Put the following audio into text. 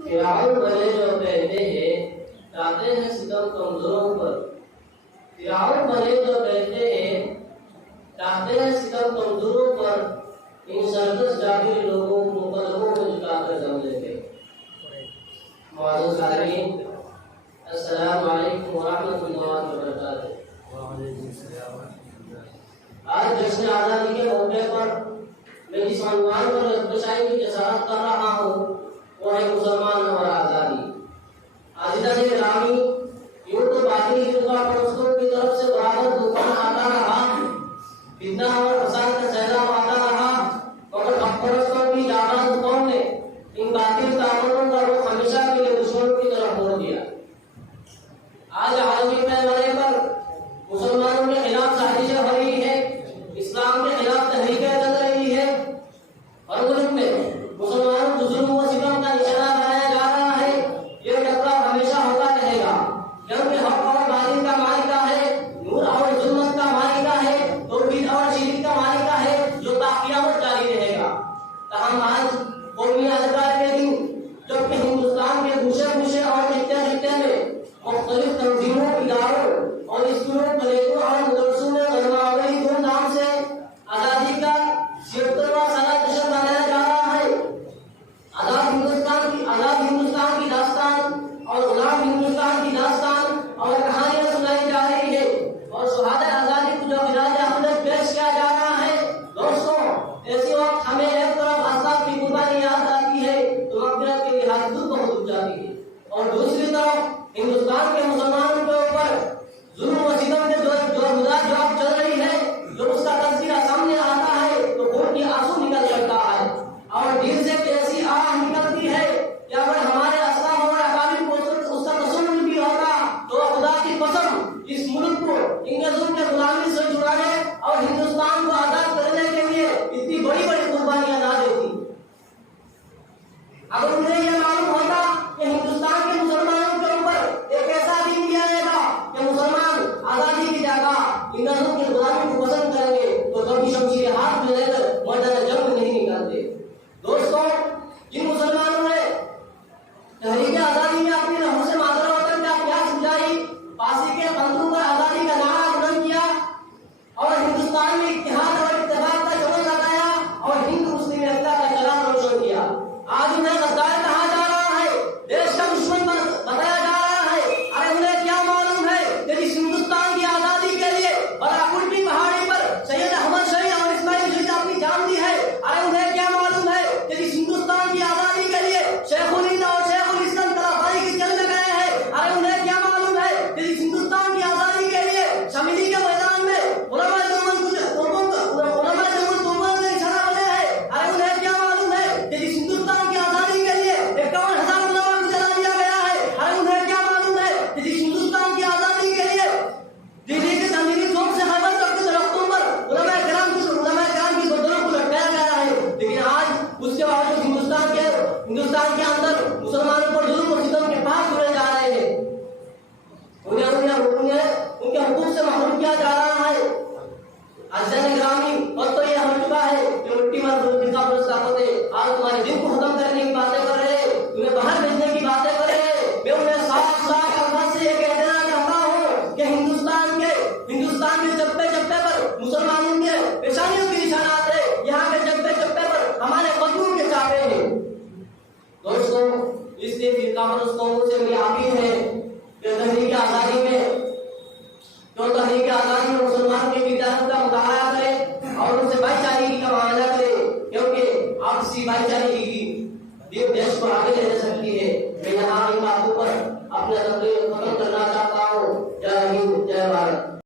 फिरौन बने जो कहते हैं डालते हैं सितम कमजोरों पर। फिरौन बने जो कहते हैं डालते हैं सितम कमजोरों पर। इन सर्कस जाहिर लोगों को कदमों में झुकाकर दम लेते। मौजूद साथीन, अस्सलाम वालेकुम व रहमतुल्लाहि व बरकातहू। आज जश्न आज़ादी के मौके पर मैं जिस अनवान पर बचाई की जसारत कर रहा हूँ वो है मुसलमान और आज़ादी। आज़ादी ग्रामी यूं तो बाकी फिरका परस्तों की तरफ से बराबर तूफान आता रहा, फितना और फसाद का सैलाब आता रहा, मगर हक परस्तों की जाबाज कौम ने इन बातिल ताकतों का रुख हमेशा के लिए दुश्मनों की तरफ मोड़ दिया। आज आलमी पैमाने पर मुसलमानों के खिलाफ साजिशें हो रही है, इस्लाम के खिलाफ तहरीकें चल रही है और मुल्क में मुसलमानों को जुल्म व सितम का निशाना बनाया जा रहा है। ये टकराव हमेशा होता रहेगा, क्योंकि हक और बातिल का मालिका है, नूर और जुल्मत का मालिका है, तौहीद और शिरक का मालिका है, जो ता क़यामत जारी रहेगा। तहम आज कौमी आज़ादी के दिन जबकि हिंदुस्तान के गूशे-गूशे और खित्ते-खित्ते में मुख्तलिफ तंजीमों, इदारों और स्कूलों, कॉलेजों और मदरसों में गरमावली धूमधाम से आज़ादी का 76वां साला जश्न मनाया जा रहा है। आज़ाद हिंदुस्तान की दास्तान और गुलाम हिंदुस्तान की दास्तान और कहानियां सुनाई जा रही है और शहादत आज़ादी को जो खिराज अहमद पेश किया जा रहा है। दोस्तों, ऐसे वक्त हमें एक तरफ असलाफ की कुर्बानी याद आती है तो मग़फ़िरत की लिहाज दूर बहुत उठ जाती है, और दूसरी तरफ हिंदुस्तान के मुसलमानों के ऊपर जुल्म व सितम के जो मुदाद जवाब चल रही है, जो उसका तस्वीर सामने आता है तो खून की आंसू निकल पड़ता है और दिल से कैसी आह निकलती है कि अगर हमारे असलाफ और अकाबिर को उसका तसव्वुर भी होता तो खुदा की कसम इस मुल्क को इंग्लिशों के गुलामी से छुड़ाने और हिंदुस्तान को आजाद करने के लिए इतनी बड़ी बड़ी कुर्बानियां ना देती। अगर उन्हें यह मालूम होता कि हिंदुस्तान के मुसलमानों के ऊपर एक ऐसा दिन दिया जाएगा कि मुसलमान आजादी की जगह इंग्लिशों की गुलामी को पसंद करेंगे तो कभी शमशीर हाथ में लेकर मैदान जंग नहीं निकलते। दोस्तों, जिन मुसलमानों ने तहरीक आजादी में अपनी रहम से मादर वतन का प्यास बुझाई, फांसी के फंदों पर आजादी का नारा बुलंद किया और हिंदुस्तान में इत्तेहाद और इत्तेफाक का चमन लगाया और हिंदू मुस्लिम एकता का चराग रोशन किया, आज उन्हें गद्दार कहा जा रहा है, देश का दुश्मन बताया जा रहा है। अरे उन्हें क्या मालूम है कि इस हिंदुस्तान की आजादी के लिए बराकुल की पहाड़ी पर सैयद अहमद शहीद और इस्माइल शहीद अपनी जान दी है। अरे उन्हें क्या मालूम है कि इस हिंदुस्तान की आजादी के लिए शेखुल हिंद और शेखुल इस्लाम तलाफाई की जंग लगाए हैं। अरे उन्हें क्या मालूम है कि इस हिंदुस्तान की आजादी के लिए शमीरी के मैदान में उलमा जमन ने इशारा बने हैं। अरे उन्हें क्या मालूम है कि इस हिंदुस्तान की आजादी के लिए 51,000 उलमा को जला दिया गया है। अरे उन्हें क्या मालूम है कि इस हिंदुस्तान की आजादी के लिए दिल्ली के जमीनी चौक से खैबर तक के दरख्तों पर उलमा किराम की गर्दनों को लटकाया गया है। लेकिन आज उसके बावजूद हिंदुस्तान के अंदर मुसलमानों पर जुल्म और सितम के पास जुड़े जा रहे हैं, उनके हुकूक से महरूम किया जा रहा है। अज़ान ग्रामी और तो ये हो चुका है कि मिट्टी में फिरका पुरस्कार आज तुम्हारे दिन को खत्म करने की बातें कर रहे हैं, तुम्हें बाहर भेजने की बातें कर रहे हैं। मैं उन्हें साफ अल्फाज से ये कह देना चाहता हूँ कि हिंदुस्तान के चप्पे-चप्पे पर मुसलमानों के पेशानियों के निशानात है, यहाँ के चप्पे-चप्पे पर हमारे कदमों के छापे हैं। दोस्तों, इसलिए फिरका परस्तों से मेरी अपील है कि तहरीक आज़ादी में मुसलमान के किरदार का मुताला करें और उनसे भाईचारे का मामला करें, क्योंकि आपसी भाईचारे की देश को आगे ले जा सकती है। मैं यहाँ इन बातों पर अपना तकरीर खत्म करना चाहता हूँ।